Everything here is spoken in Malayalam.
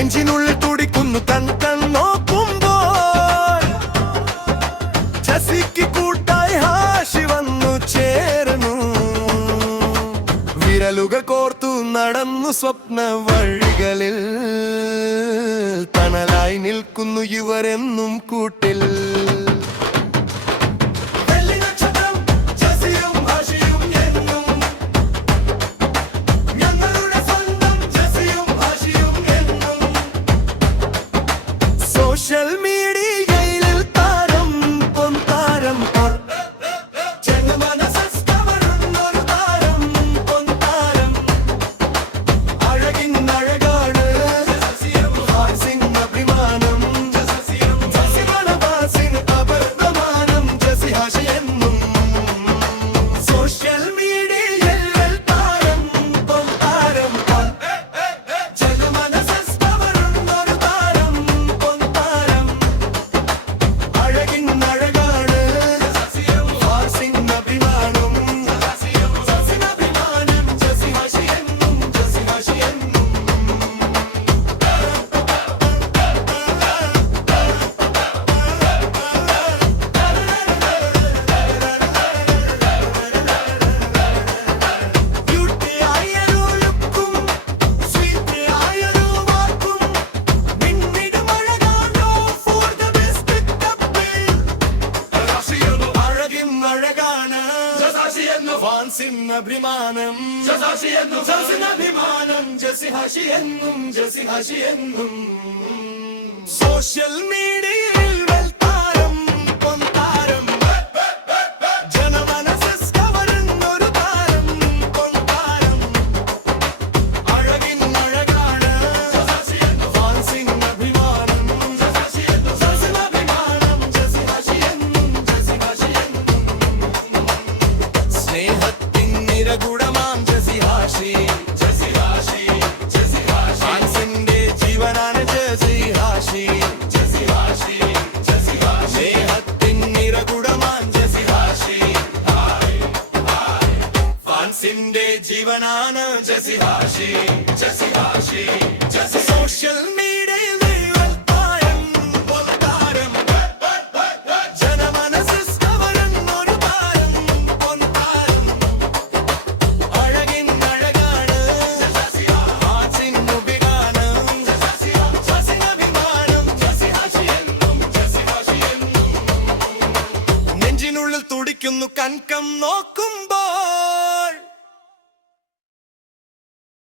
നെഞ്ചിനുള്ളിൽ തുടിക്കുന്നു കൺ നോക്കുമ്പോൾ ജസിക്ക് കൂട്ടായി ഹാഷി വന്നു ചേർന്നു. വിരലുകൾ കോർത്തു നടന്നു സ്വപ്ന വഴികളിൽ, തണലായി നിൽക്കുന്നു ഇവരെന്നും കൂട്ടിൽ. സോഷ്യൽ മീഡിയയിൽ താരം പൊൻതാരം ജനമനസ്കവരുന്നൊരു താരം പൊൻതാരം. അഴകിൻ അഴകാണ് ഹാസിൻ അഭിമാനം, ജസിമനവാസിൻ അപർദ്ധമാനം ജസി ഹാഷി എന്നും. സോഷ്യൽ മീഡിയയിൽ താരം പൊൻതാരം ജനമനസ്കവരുന്നൊരു താരം പൊൻതാരം. അഴകിൻ അഴകാണ് ഹാസിൻ അഭിമാനം, ജസിമഭിമാനം ജസി ഹാഷി എന്നും ജസി ഹാഷി എന്നും. Beauty ആയൊരു ലുക്കും സ്വീറ്റ് ആയൊരു വാക്കും മിന്നിടും അഴകാണോ for the best couple. അഴകിൻ അഴകാണ് ഫാൻസിൻ അഭിമാനം, ഫാൻസിൻ അഭിമാനം ജസി ഹാഷി എന്നും ജസി ഹാഷി എന്നും. സോഷ്യൽ മീഡിയയിൽ താരം പൊൻതാരം ജനമനസ്കവരുന്നൊരു താരം പൊൻതാരം. അഴകിൻ അഴകാണ് ഫാൻസിൻ അഭിമാനം, ഫാൻസിൻ അഭിമാനം ജസി ഹാഷി എന്നും ജസി ഹാഷി എന്നും. സ്നേഹത്തിൻ നിറകുടമാം ജസി ഹാഷി, ജസി ഹാഷി ജസി ഹാഷി. ഫാൻസിന്റെ ജീവനാണ് ജസി ഹാഷി, ജസി ഹാഷി ജസി ഹാഷി. സ്നേഹത്തിൻ നിറകുടമാം ജസി ഹാഷി, ഫാൻസിന്റെ ജീവനാണ് ജസി ഹാഷി, ജസി ഹാഷി ജസി. സോഷ്യൽ മീഡിയയിൽ താരം പൊൻതാരം ജനമനസ്കവരുന്നൊരു താരം പൊൻതാരം. അഴകിൻ അഴകാണ് ഹാസിൻ അഭിമാനം, ഹാസിൻ അഭിമാനം ജസി ഹാഷി എന്നും ജസി ഹാഷി എന്നും. നെഞ്ചിനുള്ളിൽ തുടിക്കുന്നു കൺകം നോക്കുമ്പോൾ